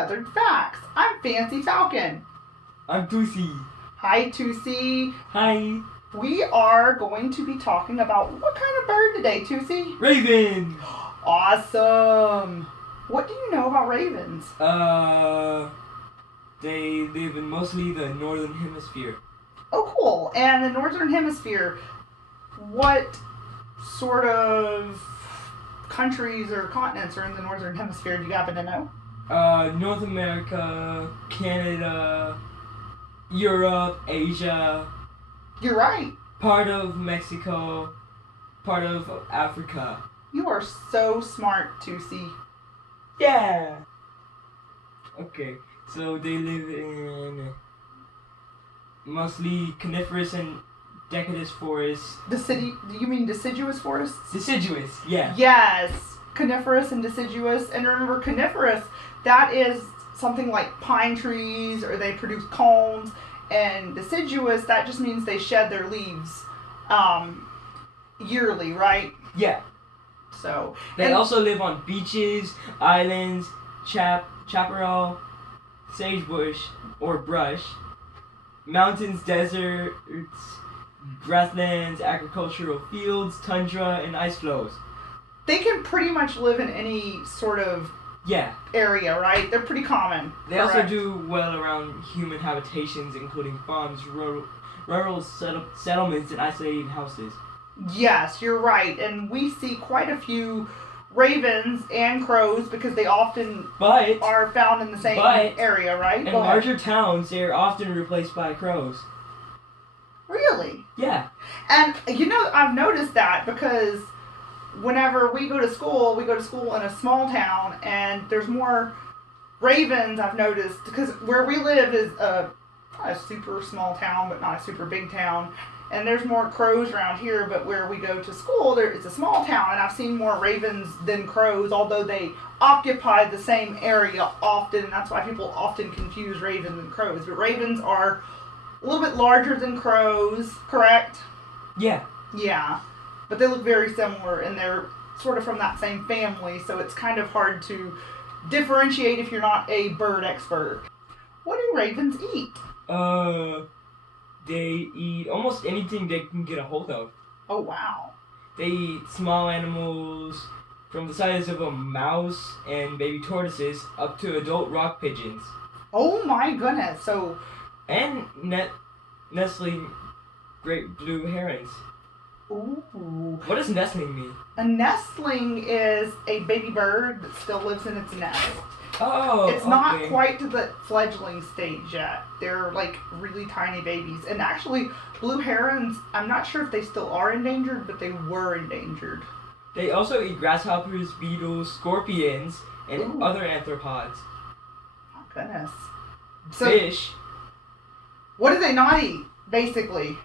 Feathered Facts. I'm Fancy Falcon. I'm Toosey. Hi, Toosey. Hi. We are going to be talking about what kind of bird today, Toosey? Raven. Awesome. What do you know about ravens? They live in mostly the northern hemisphere. Oh, cool. And the northern hemisphere, what sort of countries or continents are in the northern hemisphere? Do you happen to know? North America, Canada, Europe, Asia. You're right. Part of Mexico, part of Africa. You are so smart, Toosey. Yeah. Okay, so they live in mostly coniferous and deciduous forests. You mean deciduous forests? Deciduous, yeah. Yes, coniferous and deciduous. And remember, coniferous, that is something like pine trees, or they produce cones. And deciduous, that just means they shed their leaves yearly, right? Yeah. So They also live on beaches, islands, chaparral, sagebush or brush, mountains, deserts, grasslands, agricultural fields, tundra, and ice flows. they can pretty much live in any sort of area, right? They're pretty common. They also do well around human habitations, including farms, rural settlements, and isolated houses. Yes, you're right. And we see quite a few ravens and crows because they often are found in the same area, right? In larger towns, they are often replaced by crows. Really? Yeah. And, I've noticed that because whenever we go to school in a small town, and there's more ravens, I've noticed, because where we live is not a super small town, but not a super big town, and there's more crows around here, but where we go to school, it's a small town, and I've seen more ravens than crows, although they occupy the same area often, and that's why people often confuse ravens and crows. But ravens are a little bit larger than crows, correct? Yeah. Yeah. But they look very similar, and they're sort of from that same family, so it's kind of hard to differentiate if you're not a bird expert. What do ravens eat? They eat almost anything they can get a hold of. Oh, wow. They eat small animals from the size of a mouse and baby tortoises up to adult rock pigeons. Oh my goodness, so... And nestling great blue herons. Ooh. What does nestling mean? A nestling is a baby bird that still lives in its nest. Oh, it's not quite to the fledgling stage yet. They're like really tiny babies. And actually, blue herons, I'm not sure if they still are endangered, but they were endangered. They also eat grasshoppers, beetles, scorpions, and other arthropods. Oh, goodness. So, fish. What do they not eat, basically?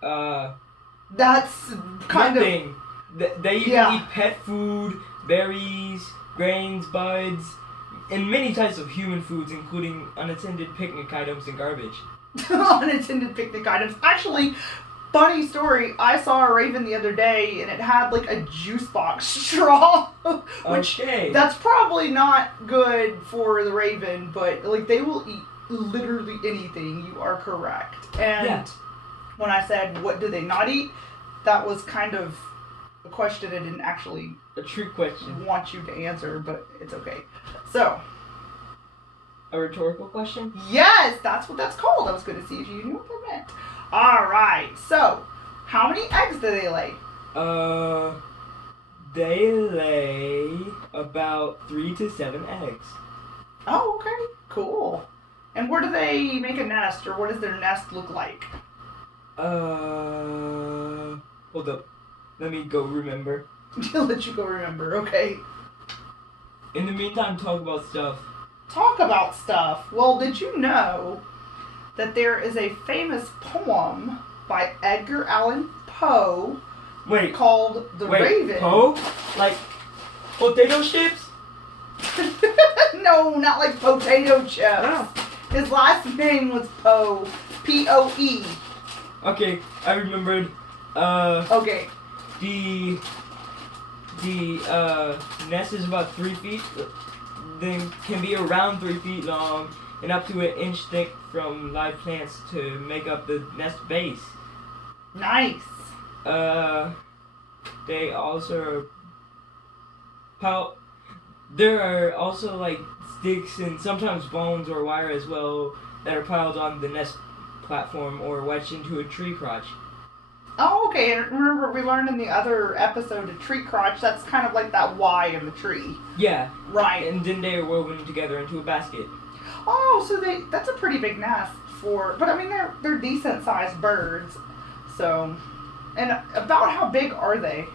That's kind nothing. They even eat pet food, berries, grains, buds, and many types of human foods, including unattended picnic items and garbage. Unattended picnic items. Actually, funny story, I saw a raven the other day, and it had like a juice box straw. Which, that's probably not good for the raven, but like they will eat literally anything. You are correct. And when I said, what do they not eat? That was kind of a question I didn't actually... A trick question. ...want you to answer, but it's okay. So... A rhetorical question? Yes, that's what that's called. I was going to see if you knew what that meant. Alright, so, how many eggs do they lay? They lay about 3 to 7 eggs. Oh, okay. Cool. And where do they make a nest, or what does their nest look like? Hold up. Let me go remember. I'll let you go remember, okay. In the meantime, talk about stuff. Talk about stuff. Well, did you know that there is a famous poem by Edgar Allan Poe called The Raven? Poe? Like potato chips? No, not like potato chips. Oh. His last name was Poe. P-O-E. Okay, I remembered. Okay. The nest is about 3 feet then can be around 3 feet long and up to an inch thick from live plants to make up the nest base. Nice. They also there are also like sticks and sometimes bones or wire as well that are piled on the nest platform or wedged into a tree crotch. Oh, okay. And remember, we learned in the other episode, a tree crotch, that's kind of like that Y in the tree. Yeah. Right. And then they are woven together into a basket. Oh, so that's a pretty big nest but I mean, they're decent sized birds. So, and about how big are they?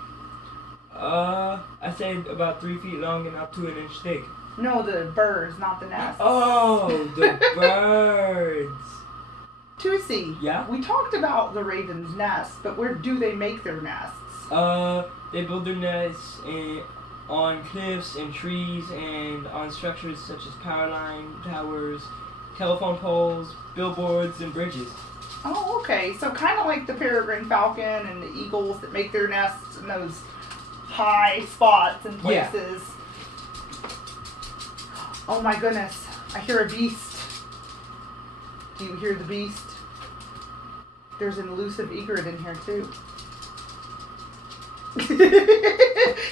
I say about 3 feet long and up to an inch thick. No, the birds, not the nest. Oh, the birds. Toosey. Yeah? We talked about the raven's nest, but where do they make their nests? They build their nests on cliffs and trees and on structures such as power line towers, telephone poles, billboards, and bridges. Oh, okay. So kind of like the peregrine falcon and the eagles that make their nests in those high spots and places. Yeah. Oh my goodness. I hear a beast. Do you hear the beast? There's an elusive egret in here too.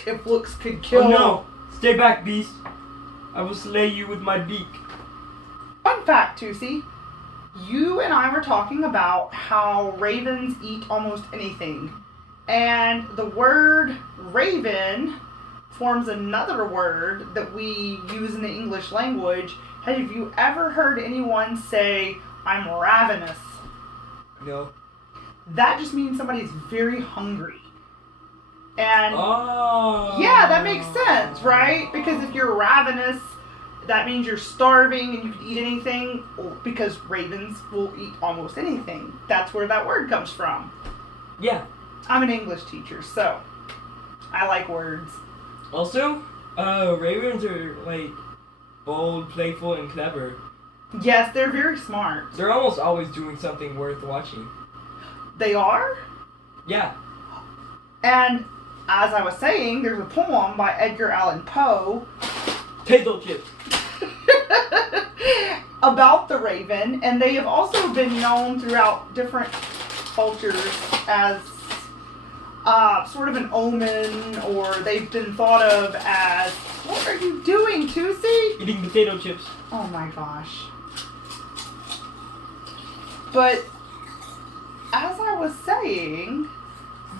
If looks could kill. Oh no! Stay back, beast. I will slay you with my beak. Fun fact, Toosey. You and I were talking about how ravens eat almost anything. And the word raven forms another word that we use in the English language. Have you ever heard anyone say, I'm ravenous? No. That just means somebody's very hungry. And oh. Yeah, that makes sense, right? Because if you're ravenous, that means you're starving and you can eat anything, because ravens will eat almost anything. That's where that word comes from. Yeah. I'm an English teacher, so I like words. Also, ravens are like bold, playful, and clever. Yes, they're very smart. They're almost always doing something worth watching. They are? Yeah. And as I was saying, there's a poem by Edgar Allan Poe. Potato chips. About the raven, and they have also been known throughout different cultures as sort of an omen, or they've been thought of as, what are you doing, Toosey? Eating potato chips. Oh my gosh. But as I was saying,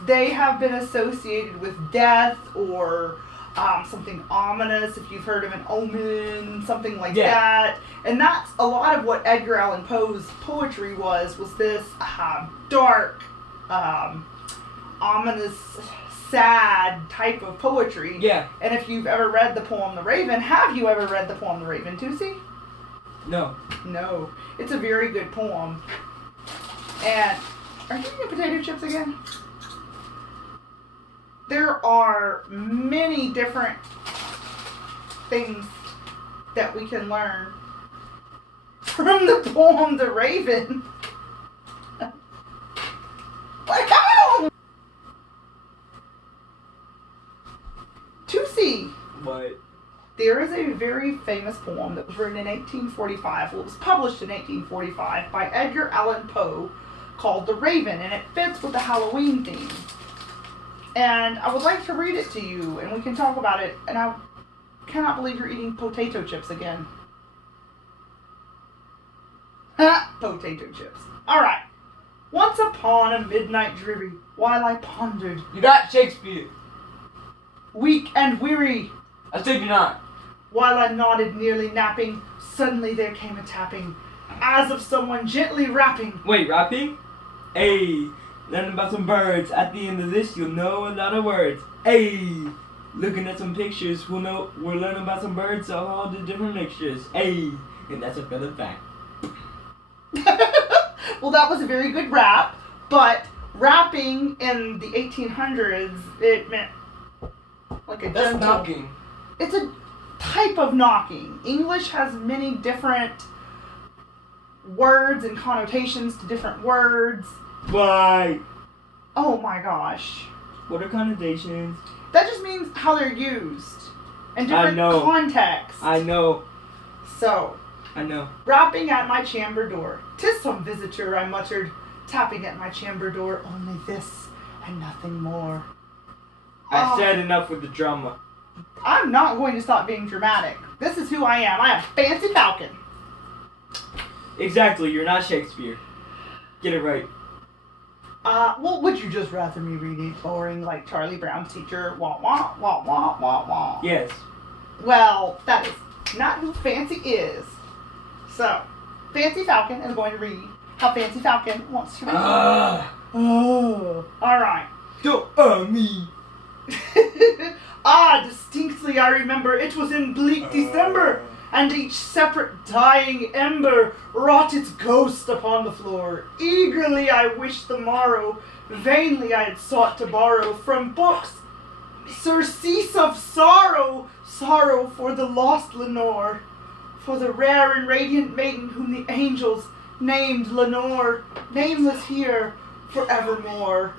they have been associated with death or something ominous, if you've heard of an omen, something like that. And that's a lot of what Edgar Allan Poe's poetry was this dark, ominous, sad type of poetry. Yeah. And if you've ever read the poem The Raven, have you ever read the poem The Raven, Toosey? No. No. It's a very good poem. And are you eating potato chips again? There are many different things that we can learn from the poem The Raven. Wow! Toosey. What? There is a very famous poem that was written in 1845. Well, it was published in 1845 by Edgar Allan Poe called The Raven, and it fits with the Halloween theme. And I would like to read it to you, and we can talk about it. And I cannot believe you're eating potato chips again. Potato chips. Alright. Once upon a midnight dreary, while I pondered, You got Shakespeare. weak and weary, I said you're not. while I nodded, nearly napping, suddenly there came a tapping, as of someone gently rapping. Wait, rapping? Hey, learning about some birds. At the end of this, you'll know a lot of words. Hey, looking at some pictures, we'll learn about some birds of all the different mixtures. Hey, and that's a feather fact. Well, that was a very good rap, but rapping in the 1800s, it meant like a That's gentle... knocking. It's a type of knocking. English has many different words and connotations to different words. Why? Oh my gosh. What are connotations? That just means how they're used. in different contexts. I know. So, I know. rapping at my chamber door. 'Tis some visitor, I muttered, tapping at my chamber door. Only this and nothing more. I said enough with the drama. I'm not going to stop being dramatic. This is who I am. I am Fancy Falcon. Exactly, you're not Shakespeare. Get it right. Well, would you just rather me read it boring like Charlie Brown's teacher? Wah, wah, wah, wah, wah, wah. Yes. Well, that is not who Fancy is. So, Fancy Falcon is going to read how Fancy Falcon wants to read. Oh. Alright. Don't me. Distinctly I remember it was in bleak December, and each separate dying ember wrought its ghost upon the floor. Eagerly I wished the morrow, vainly I had sought to borrow from books surcease of sorrow, sorrow for the lost Lenore, for the rare and radiant maiden whom the angels named Lenore, nameless here forevermore.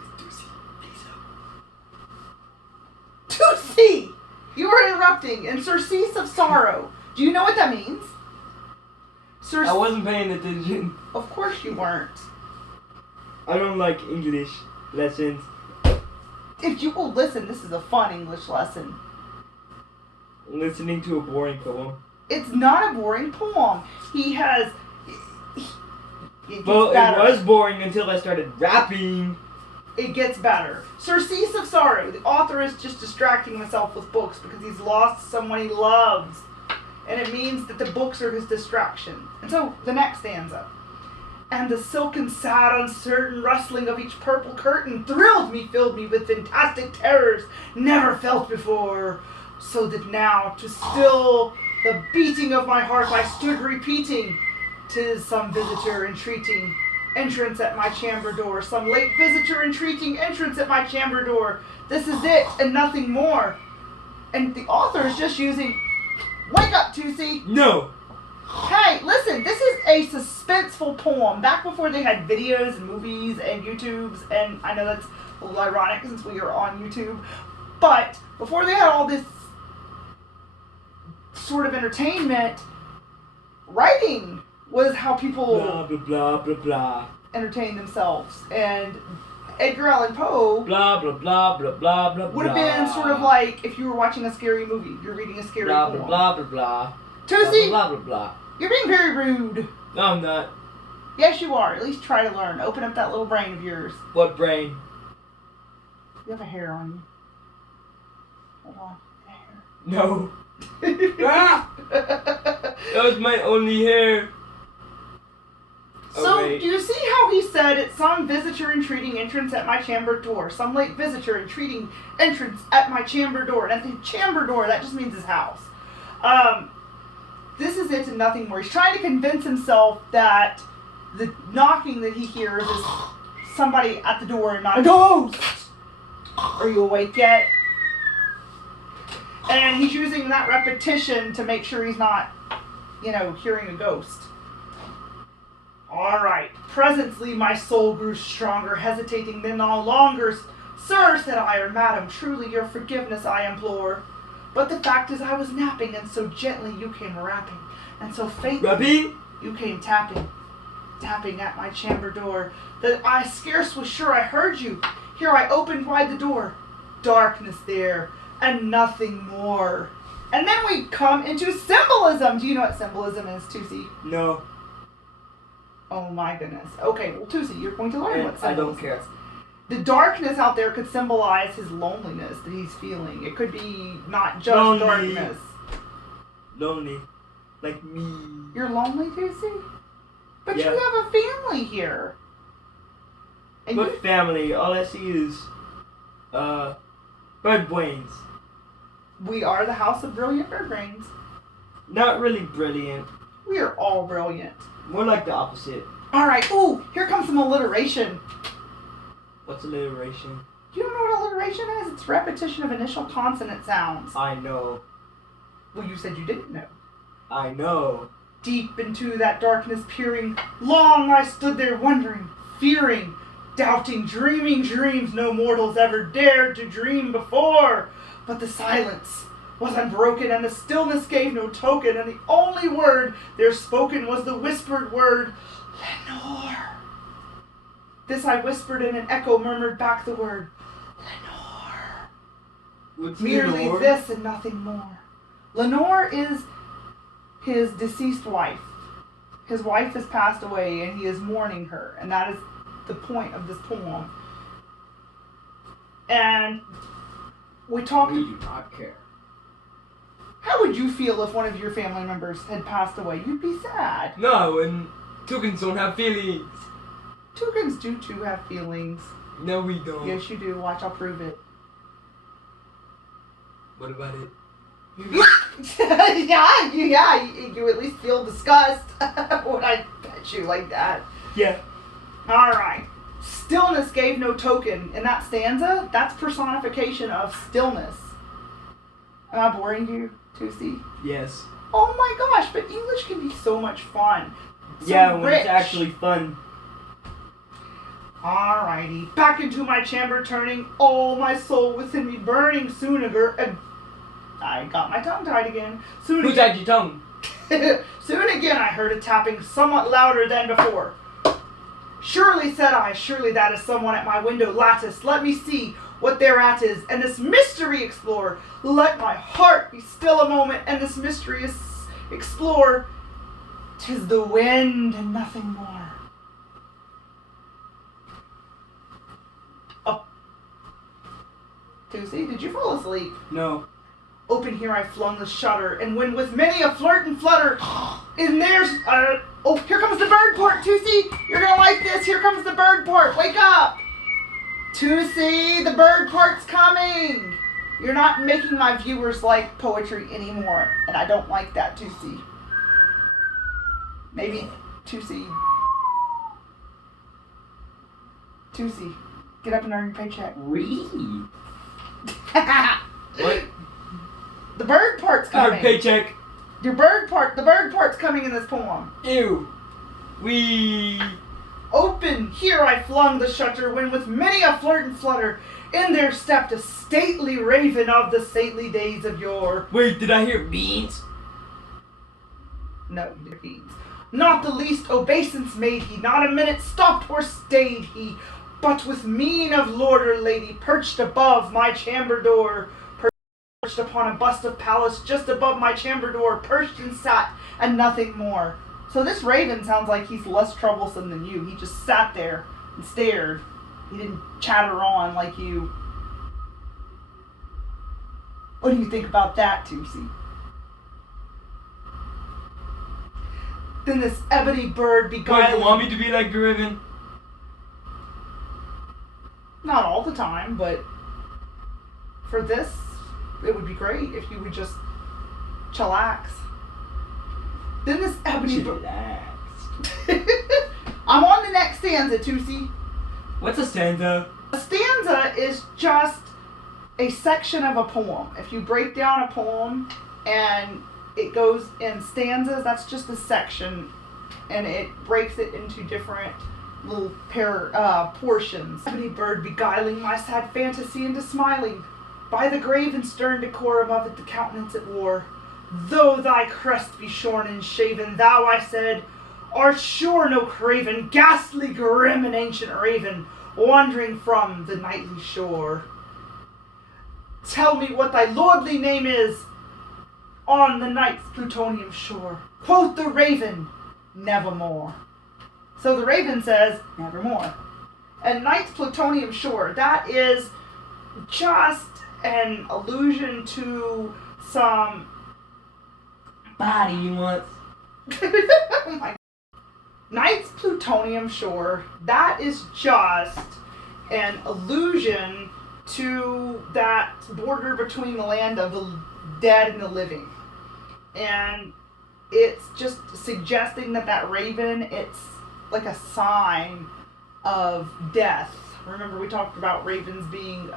Toosey! You were interrupting, and surcease of sorrow. Do you know what that means? I wasn't paying attention. Of course you weren't. I don't like English lessons. If you will listen, this is a fun English lesson. Listening to a boring poem. It's not a boring poem. He has... It was boring until I started rapping. It gets better. Surcease of sorrow. The author is just distracting himself with books because he's lost someone he loves. And it means that the books are his distraction. And so, the next stanza. And the silken, sad, uncertain rustling of each purple curtain thrilled me, filled me with fantastic terrors never felt before. So that now, to still the beating of my heart, I stood repeating, 'tis some visitor entreating entrance at my chamber door. Some late visitor entreating entrance at my chamber door. This is it, and nothing more. And the author is just using... Wake up, Toosey! No! Hey, listen, this is a suspenseful poem. Back before they had videos and movies and YouTubes, and I know that's a little ironic since we are on YouTube, but before they had all this sort of entertainment, writing was how people blah blah blah blah blah entertain themselves. And Edgar Allan Poe blah blah blah blah blah blah would have been sort of like if you were watching a scary movie, you're reading a scary blah poem. blah blah blah blah. Toosey, blah blah blah. You're being very rude. No, I'm not. Yes, you are. At least try to learn. Open up that little brain of yours. What brain? You have a hair on you. Hold on. Hair. No. Ah! That was my only hair. So, do you see how he said it's some visitor entreating entrance at my chamber door? Some late visitor entreating entrance at my chamber door. And at the chamber door, that just means his house. This is it and nothing more. He's trying to convince himself that the knocking that he hears is somebody at the door and not a ghost. Are you awake yet? And he's using that repetition to make sure he's not, hearing a ghost. Alright. Presently my soul grew stronger, hesitating then no longer. Sir, said I, or madam, truly your forgiveness I implore. But the fact is I was napping, and so gently you came rapping, and so faintly you came tapping at my chamber door, that I scarce was sure I heard you. Here I opened wide the door. Darkness there, and nothing more. And then we come into symbolism. Do you know what symbolism is, Toosey? No. Oh my goodness. Okay, well, Toosey, you're going to learn what symbolism I don't care. is. The darkness out there could symbolize his loneliness that he's feeling. It could be not just lonely. darkness. Lonely. Like me. You're lonely, Toosey? But yeah. you have a family here. And What family? All I see is, bird brains. We are the house of brilliant bird brains. Not really brilliant. We are all brilliant. More like the opposite. Alright, ooh, here comes some alliteration. What's alliteration? You don't know what alliteration is? It's repetition of initial consonant sounds. I know. Well, you said you didn't know. I know. Deep into that darkness peering, long I stood there wondering, fearing, doubting, dreaming dreams no mortals ever dared to dream before. But the silence was unbroken, and the stillness gave no token, and the only word there spoken was the whispered word, Lenore. This I whispered, and an echo murmured back the word, Lenore. What's Merely Lenore? this and nothing more. Lenore is his deceased wife. His wife has passed away, and he is mourning her, and that is the point of this poem. And we talked. We do not care. How would you feel if one of your family members had passed away? You'd be sad. No, and tokens don't have feelings. Toucans do too have feelings. No, we don't. Yes, you do. Watch, I'll prove it. What about it? yeah, you at least feel disgust when I pet you like that. Yeah. Alright. Stillness gave no token. In that stanza, that's personification of stillness. Am I boring you, Toosey? Yes. Oh my gosh, but English can be so much fun. So yeah, when rich. it's actually fun. Alrighty. Back into my chamber turning, all my soul within me burning soon I got my tongue tied again. Who tied your tongue? Soon again I heard a tapping somewhat louder than before. Surely, said I, surely that is someone at my window lattice. Let me see what thereat is, and this mystery explore. Let my heart be still a moment, and this mystery explore. 'Tis the wind and nothing more. Oh. Toosey, did you fall asleep? No. Open here I flung the shutter, and when with many a flirt and flutter, in there's, oh, here comes the bird part, Toosey! You're gonna like this, here comes the bird part, wake up! Toosey, the bird part's coming! You're not making my viewers like poetry anymore, and I don't like that, Toosey. Maybe, Toosey, get up and earn your paycheck. Read. What? The bird part's Our coming. paycheck. The bird part's coming in this poem. Ew. We. Open, here I flung the shutter, when with many a flirt and flutter, in there stepped a stately raven of the saintly days of yore. Wait, did I hear beans? No, you did beans. Not the least obeisance made he, not a minute stopped or stayed he, but with mien of lord or lady, perched above my chamber door, perched upon a bust of Pallas, just above my chamber door, perched and sat, and nothing more. So this raven sounds like he's less troublesome than you. He just sat there and stared. He didn't chatter on like you. What do you think about that, Toosey? Then this ebony bird Wait, beguiling... you want me to be like the raven? Not all the time, but for this, it would be great if you would just chillax. Then this ebony bird... Chillax. I'm on the next stanza, Toosey. What's a stanza? A stanza is just a section of a poem. If you break down a poem and it goes in stanzas, that's just a section, and it breaks it into different little portions. Ebony bird beguiling my sad fantasy into smiling, by the grave and stern decorum of it the countenance it wore. Though thy crest be shorn and shaven, thou, I said, art sure no craven, ghastly, grim, and ancient raven, wandering from the nightly shore. Tell me what thy lordly name is on the night's plutonium shore. Quoth the raven, nevermore. So the raven says, nevermore. And night's plutonium shore, that is just an allusion to some... Body you want. Oh my. Night's plutonium shore, that is just an allusion to that border between the land of the dead and the living. And it's just suggesting that raven, it's like a sign of death. Remember we talked about ravens being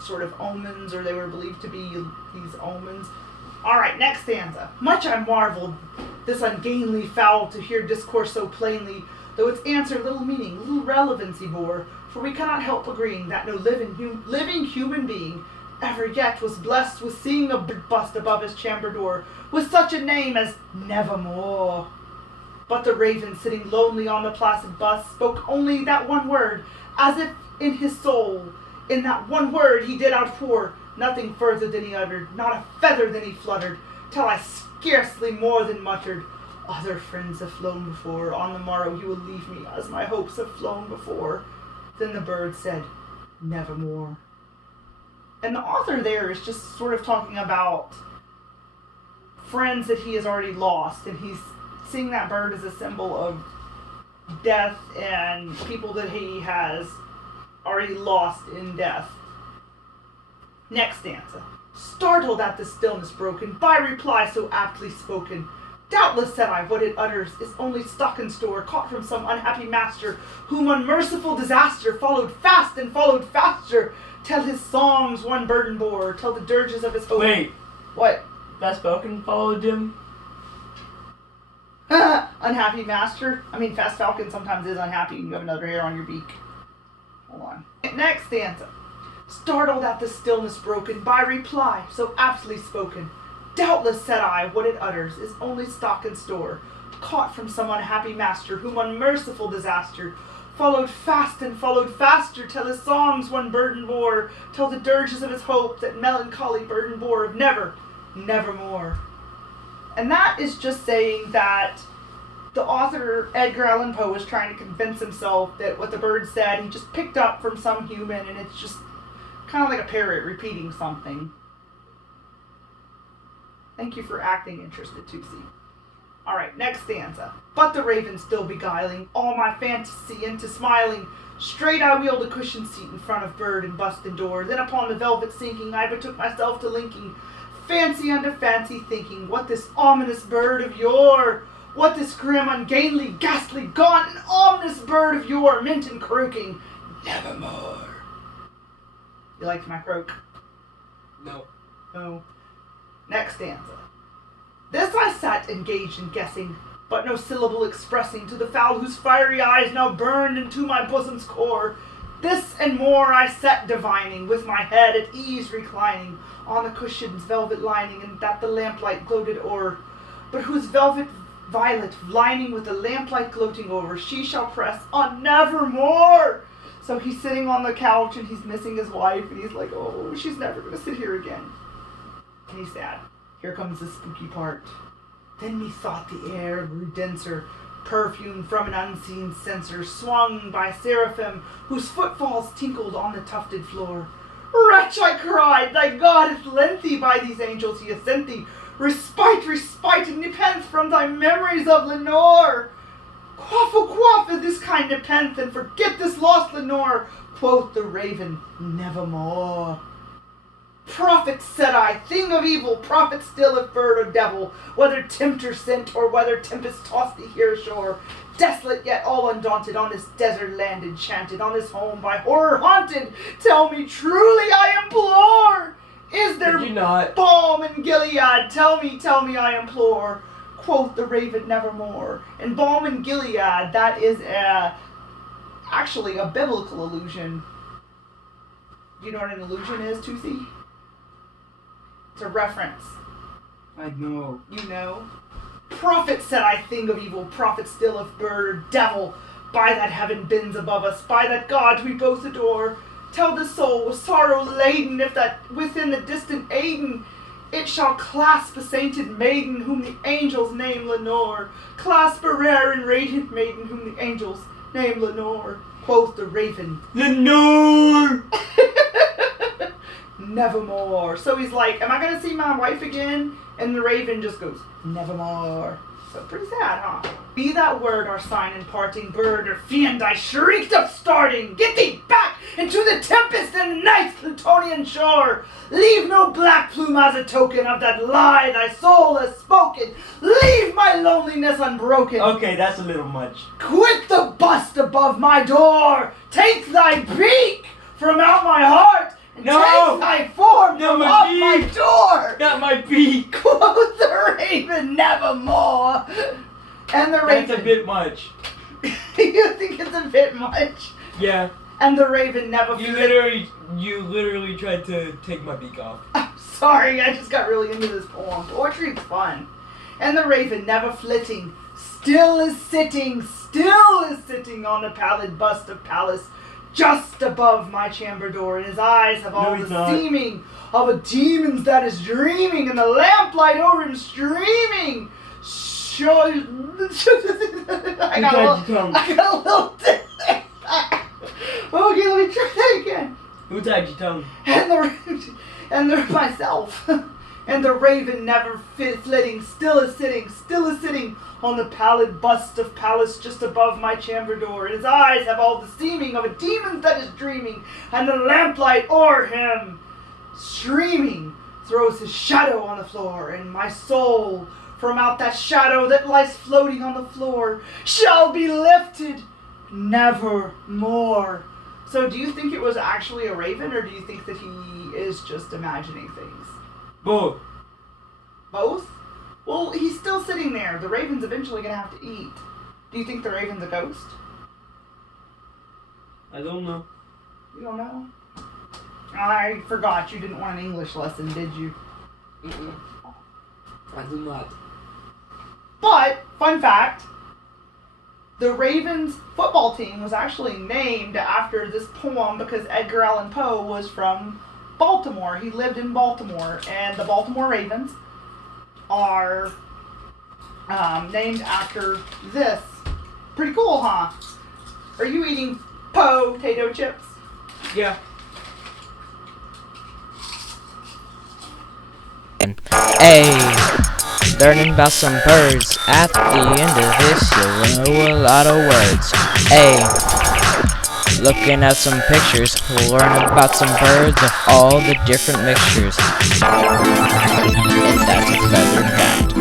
sort of omens, or they were believed to be these omens. Alright, next stanza. Much I marveled this ungainly fowl to hear discourse so plainly, though its answer little meaning, little relevancy bore, for we cannot help agreeing that no living human being ever yet was blessed with seeing a bird bust above his chamber door, with such a name as Nevermore. But the raven, sitting lonely on the placid bust, spoke only that one word, as if in his soul, in that one word he did outpour, nothing further than he uttered, not a feather than he fluttered, till I scarcely more than muttered, other friends have flown before, on the morrow you will leave me, as my hopes have flown before. Then the bird said, Nevermore. And the author there is just sort of talking about friends that he has already lost, and he's seeing that bird as a symbol of death and people that he has already lost in death. Next stanza. Startled at the stillness broken by reply so aptly spoken, doubtless, said I, what it utters is only stock and store caught from some unhappy master, whom unmerciful disaster followed fast and followed faster, till his songs one burden bore, till the dirges of his hope. Wait. What? Fast Falcon followed him? Unhappy master? I mean, Fast Falcon sometimes is unhappy and you have another hair on your beak. Hold on. Next stanza. Startled at the stillness broken by reply so aptly spoken, doubtless, said I, what it utters is only stock and store, caught from some unhappy master, whom unmerciful disaster followed fast and followed faster, till his songs one burden bore, till the dirges of his hope that melancholy burden bore of nevermore. And that is just saying that the author, Edgar Allan Poe, is trying to convince himself that what the bird said, he just picked up from some human, and it's just kind of like a parrot repeating something. Thank you for acting interested, Toosey. Alright, next stanza. But the raven still beguiling all my fantasy into smiling, straight I wheeled a cushioned seat in front of bird and bust and door. Then upon the velvet sinking, I betook myself to linking fancy unto fancy, thinking what this ominous bird of yore, what this grim, ungainly, ghastly, gaunt, and ominous bird of yore meant in croaking, Nevermore. You liked my croak? No. No. Next stanza. This I sat engaged in guessing, but no syllable expressing to the fowl whose fiery eyes now burned into my bosom's core. This and more I sat divining, with my head at ease reclining on the cushion's velvet lining, and that the lamplight gloated o'er, but whose velvet violet lining with the lamplight gloating over, she shall press on nevermore. So he's sitting on the couch and he's missing his wife, and he's like, oh, she's never gonna sit here again. And he's sad. Here comes the spooky part. Then methought the air grew denser, perfumed from an unseen censer, swung by seraphim, whose footfalls tinkled on the tufted floor. Wretch, I cried, thy God hath lent thee by these angels he hath sent thee respite, and nepenthe from thy memories of Lenore. Quaff, oh quaff of this kind nepenthe, and forget this lost Lenore, quoth the raven, nevermore. Prophet, said I, thing of evil, prophet still if bird or devil, whether tempter sent or whether tempest tossed thee here ashore, desolate yet all undaunted, on this desert land enchanted, on this home by horror haunted, tell me truly I implore, is there balm in Gilead? Tell me I implore, quoth the raven nevermore. And balm in Gilead, that is actually a biblical allusion. Do you know what an allusion is, Toothy? It's a reference. I know. You know? Prophet, said I, thing of evil, prophet still of bird or devil, by that heaven bends above us, by that God we both adore, tell the soul with sorrow laden, if that within the distant Aden it shall clasp a sainted maiden, whom the angels name Lenore, clasp a rare and radiant maiden, whom the angels name Lenore, quoth the raven, Lenore! Nevermore. So he's like, am I going to see my wife again? And the raven just goes, nevermore. So pretty sad, huh? Be that word our sign in parting, bird or fiend, I shrieked upstarting, get thee back into the tempest and night's Plutonian shore. Leave no black plume as a token of that lie thy soul has spoken. Leave my loneliness unbroken. Okay, that's a little much. Quit the bust above my door. Take thy beak from out my heart. No! Take thy form from off my door! Not my beak! Quoth the raven, nevermore! And the raven... That's a bit much. You think it's a bit much? Yeah. and the raven never You literally tried to take my beak off. I'm sorry, I just got really into this poem. Poetry's fun. And the raven never flitting, still is sitting on the pallid bust of Pallas, just above my chamber door, and his eyes have all the seeming of a demon's that is dreaming, and the lamplight over him streaming. I got a little okay, let me try that again. Who tied your tongue? And the myself. And the raven never flitting, still is sitting on the pallid bust of Pallas just above my chamber door. And his eyes have all the seeming of a demon that is dreaming, and the lamplight o'er him streaming throws his shadow on the floor, and my soul from out that shadow that lies floating on the floor shall be lifted never more. So do you think it was actually a raven, or do you think that he is just imagining things? Both. Both? Well, he's still sitting there. The raven's eventually going to have to eat. Do you think the raven's a ghost? I don't know. You don't know? I forgot you didn't want an English lesson, did you? Mm-mm. I do not. But, fun fact, the Ravens football team was actually named after this poem because Edgar Allan Poe was from Baltimore. He lived in Baltimore, and the Baltimore Ravens are named after this. Pretty cool, huh? Are you eating potato chips? Yeah. Hey, learning about some birds. At the end of this, you'll know a lot of words. Hey, looking at some pictures, we'll learn about some birds of all the different mixtures. And that's a feather fact.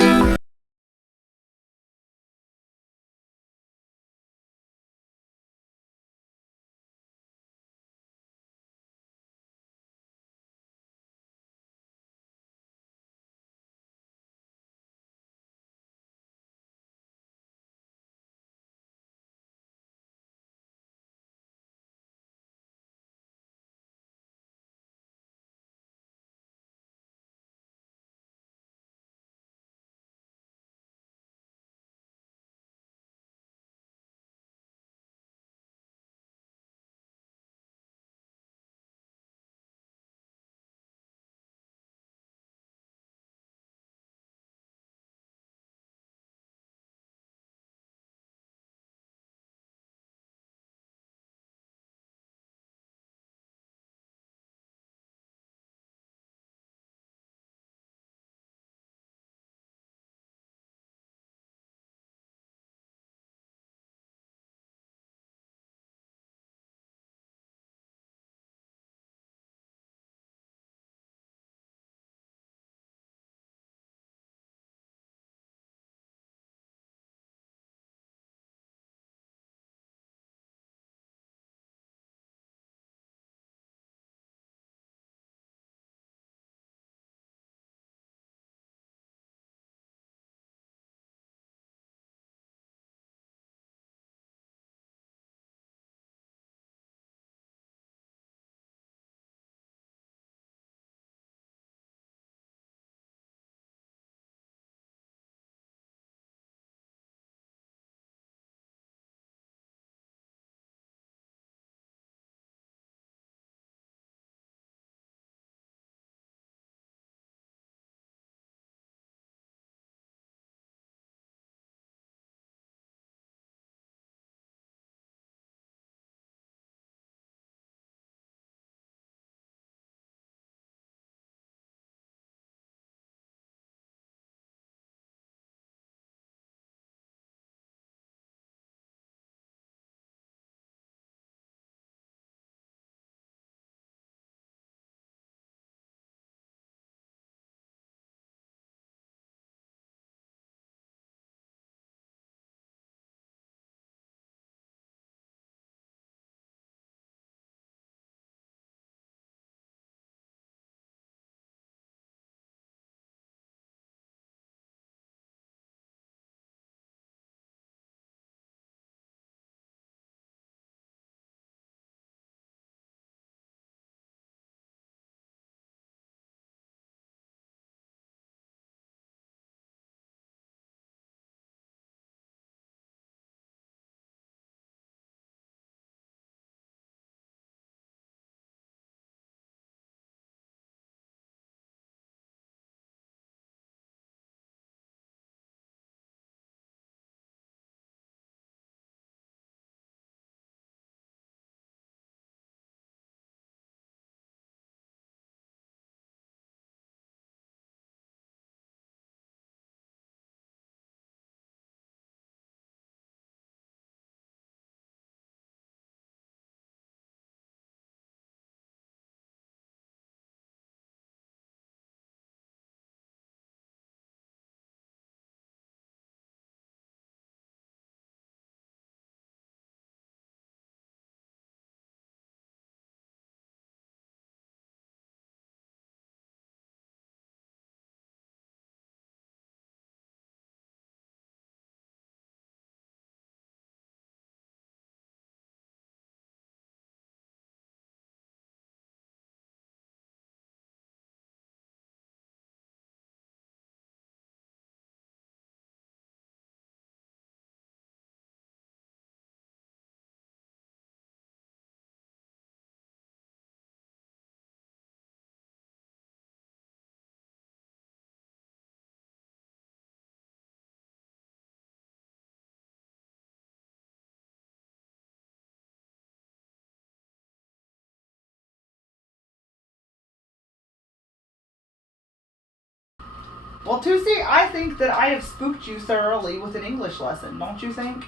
Well, Toosey, I think that I have spooked you thoroughly with an English lesson, don't you think?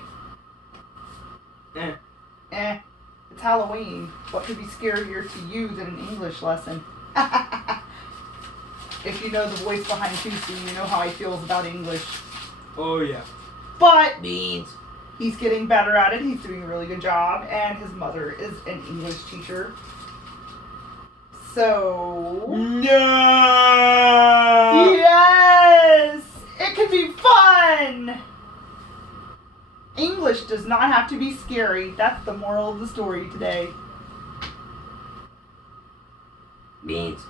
It's Halloween. What could be scarier to you than an English lesson? If you know the voice behind Toosey, you know how he feels about English. Oh, yeah. But Beans. he's getting better at it. He's doing a really good job. And his mother is an English teacher. So... No! Yes! It could be fun! English does not have to be scary. That's the moral of the story today. Beans.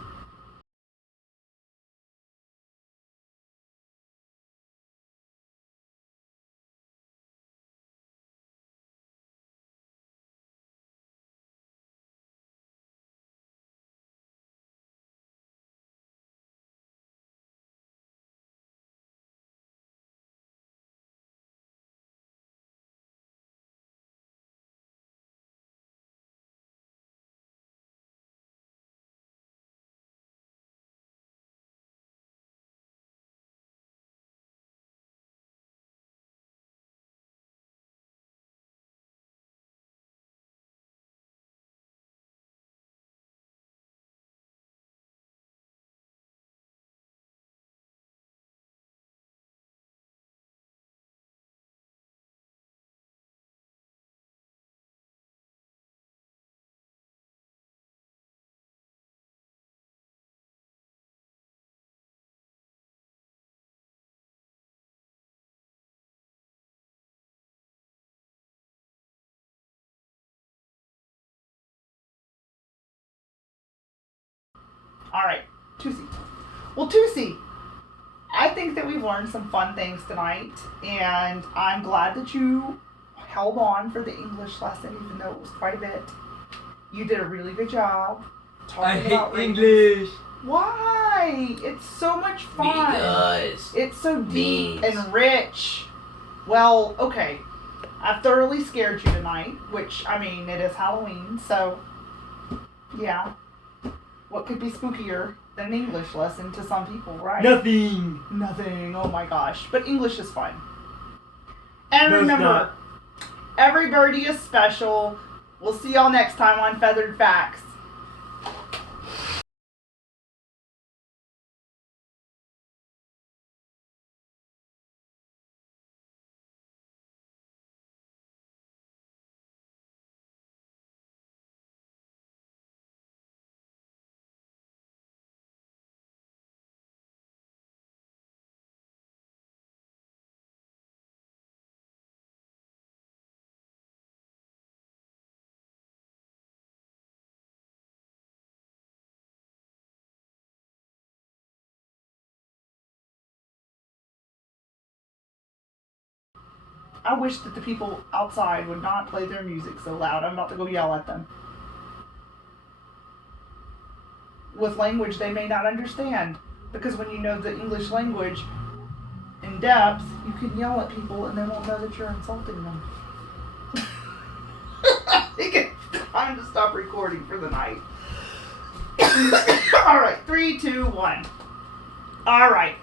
Alright, Toosey. Well, Toosey, I think that we've learned some fun things tonight, and I'm glad that you held on for the English lesson, even though it was quite a bit. You did a really good job I talking about hate English. Why? It's so much fun. Because It's so deep Beans. and rich. Well, okay. I've thoroughly scared you tonight, which, I mean, it is Halloween, so, yeah. What could be spookier than an English lesson to some people, right? Nothing. Nothing. Oh my gosh. But English is fun. And No, it's remember, not. every birdie is special. We'll see y'all next time on Feathered Facts. I wish that the people outside would not play their music so loud. I'm about to go yell at them. With language they may not understand. Because when you know the English language in depth, you can yell at people and they won't know that you're insulting them. I think it's time to stop recording for the night. Alright, 3, 2, 1. Alright.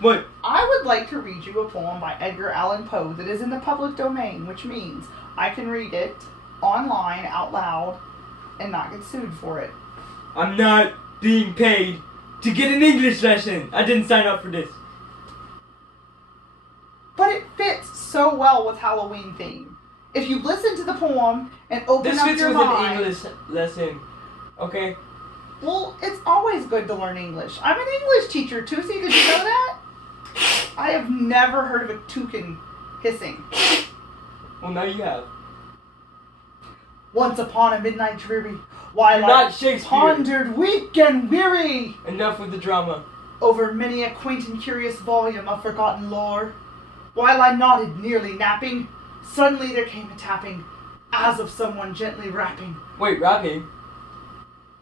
What? I would like to read you a poem by Edgar Allan Poe that is in the public domain, which means I can read it online out loud and not get sued for it. I'm not being paid to get an English lesson. I didn't sign up for this. But it fits so well with Halloween theme. If you listen to the poem and open This up fits your with mind, an English lesson. Okay. well, it's always good to learn English. I'm an English teacher, Toosey. Did you know that? I have never heard of a toucan hissing. Well, now you have. Once upon a midnight dreary, while You're I not Shakespeare. pondered weak and weary Enough with the drama. over many a quaint and curious volume of forgotten lore, while I nodded, nearly napping, suddenly there came a tapping, as of someone gently rapping. Wait, rapping?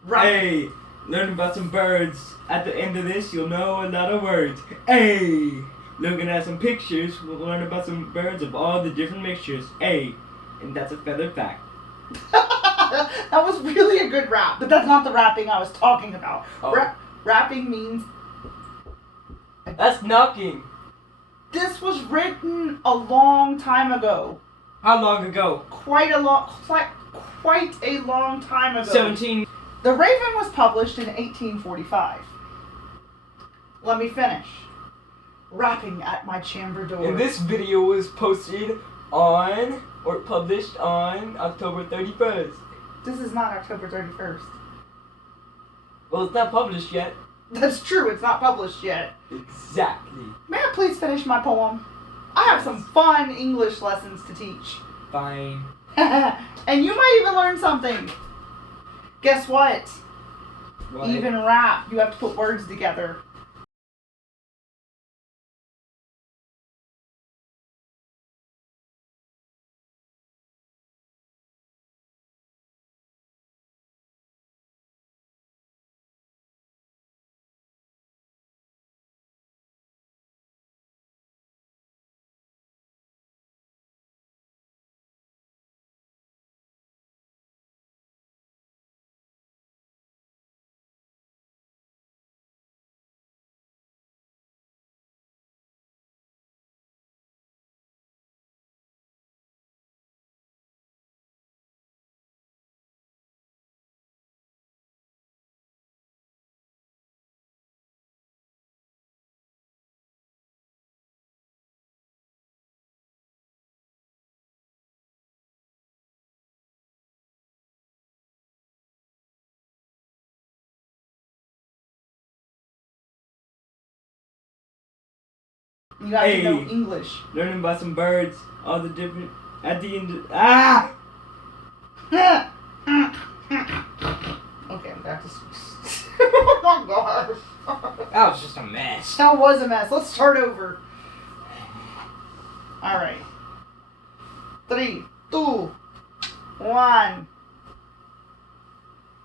Rapping. Hey, learn about some birds. At the end of this, you'll know a lot of words. Hey, looking at some pictures, we'll learn about some birds of all the different mixtures. Hey, and that's a feather fact. That was really a good rap, but that's not the rapping I was talking about. Oh. Rapping means That's knocking. this was written a long time ago. How long ago? Quite a long time ago. 17. The Raven was published in 1845. Let me finish. Rapping at my chamber door. And this video was posted on, or published on, October 31st. This is not October 31st. Well, it's not published yet. That's true, it's not published yet. Exactly. May I please finish my poem? I have some fun English lessons to teach. Fine. And you might even learn something. Guess what? What? Even rap, you have to put words together. You have to know English. Learning about some birds, all the different, at the end of, ah! Okay, I'm back to oh my gosh. That was just a mess. That was a mess. Let's start over. Alright. 3, 2, 1.